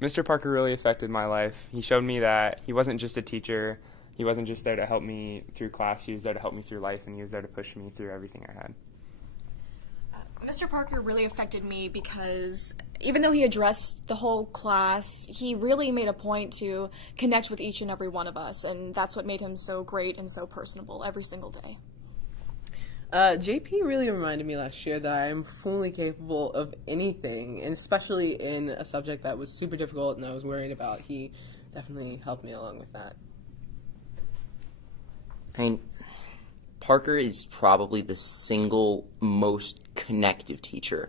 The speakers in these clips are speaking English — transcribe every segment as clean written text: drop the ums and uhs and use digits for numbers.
Mr. Parker really affected my life. He showed me that he wasn't just a teacher. He wasn't just there to help me through class. He was there to help me through life, and he was there to push me through everything I had. Mr. Parker really affected me because even though he addressed the whole class, he really made a point to connect with each and every one of us, and that's what made him so great and so personable every single day. JP really reminded me last year that I am fully capable of anything, and especially in a subject that was super difficult and I was worried about. He definitely helped me along with that. I mean, Parker is probably the single most connective teacher.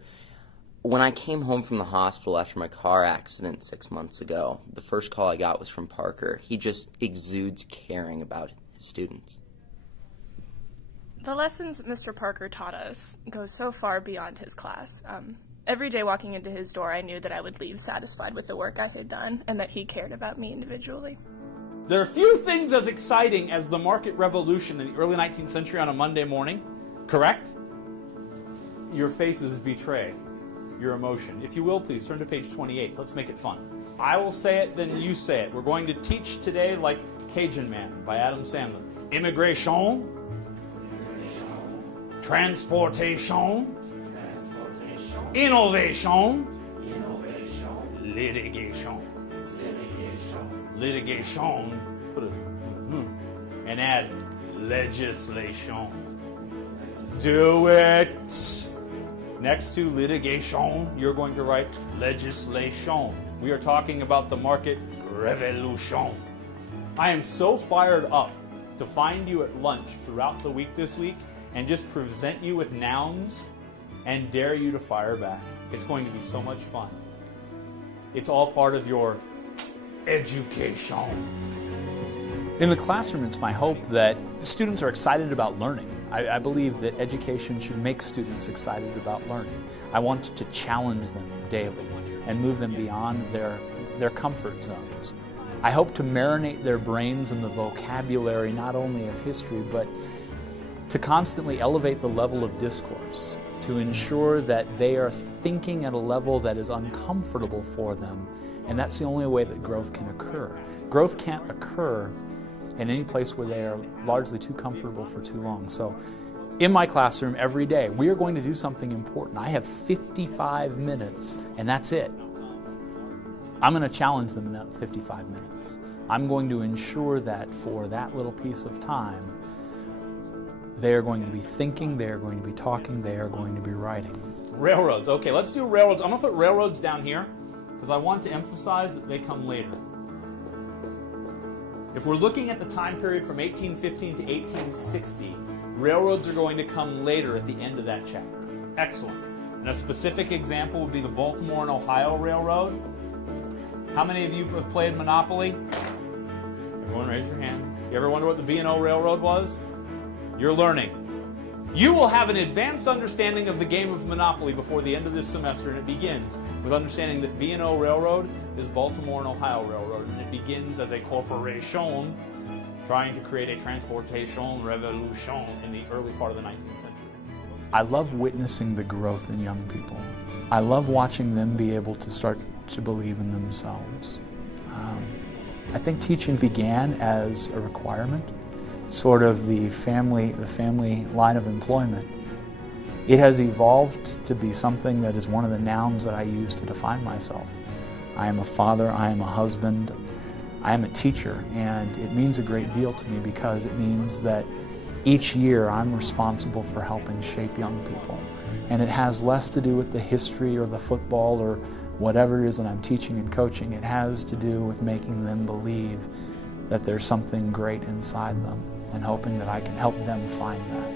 When I came home from the hospital after my car accident 6 months ago, the first call I got was from Parker. He just exudes caring about his students. The lessons Mr. Parker taught us go so far beyond his class. Every day walking into his door, I knew that I would leave satisfied with the work I had done and that he cared about me individually. There are few things as exciting as the market revolution in the early 19th century on a Monday morning, correct? Your faces betray your emotion. If you will, please turn to page 28. Let's make it fun. I will say it, then you say it. We're going to teach today like Cajun Man by Adam Sandler. Immigration. Transportation. Innovation. Litigation. Litigation. Put a and add legislation. Do it. Next to litigation, you're going to write legislation. We are talking about the market revolution. I am so fired up to find you at lunch throughout the week this week and just present you with nouns and dare you to fire back. It's going to be so much fun. It's all part of your education. In the classroom, it's my hope that students are excited about learning. I believe that education should make students excited about learning. I want to challenge them daily and move them beyond their comfort zones. I hope to marinate their brains in the vocabulary not only of history, but to constantly elevate the level of discourse, to ensure that they are thinking at a level that is uncomfortable for them, and that's the only way that growth can occur. Growth can't occur in any place where they are largely too comfortable for too long. So in my classroom every day, we are going to do something important. I have 55 minutes, and that's it. I'm going to challenge them in that 55 minutes. I'm going to ensure that for that little piece of time, they are going to be thinking, they are going to be talking, they are going to be writing. Railroads. Okay, let's do railroads. I'm going to put railroads down here because I want to emphasize that they come later. If we're looking at the time period from 1815 to 1860, railroads are going to come later at the end of that chapter. Excellent. And a specific example would be the Baltimore and Ohio Railroad. How many of you have played Monopoly? Everyone raise your hand. You ever wonder what the B&O Railroad was? You're learning. You will have an advanced understanding of the game of Monopoly before the end of this semester, and it begins with understanding that B&O Railroad is Baltimore and Ohio Railroad, and it begins as a corporation trying to create a transportation revolution in the early part of the 19th century. I love witnessing the growth in young people. I love watching them be able to start to believe in themselves. I think teaching began as a requirement, sort of the family line of employment. It has evolved to be something that is one of the nouns that I use to define myself. I am a father, I am a husband, I am a teacher, and it means a great deal to me because it means that each year I'm responsible for helping shape young people. And it has less to do with the history or the football or whatever it is that I'm teaching and coaching. It has to do with making them believe that there's something great inside them and hoping that I can help them find that.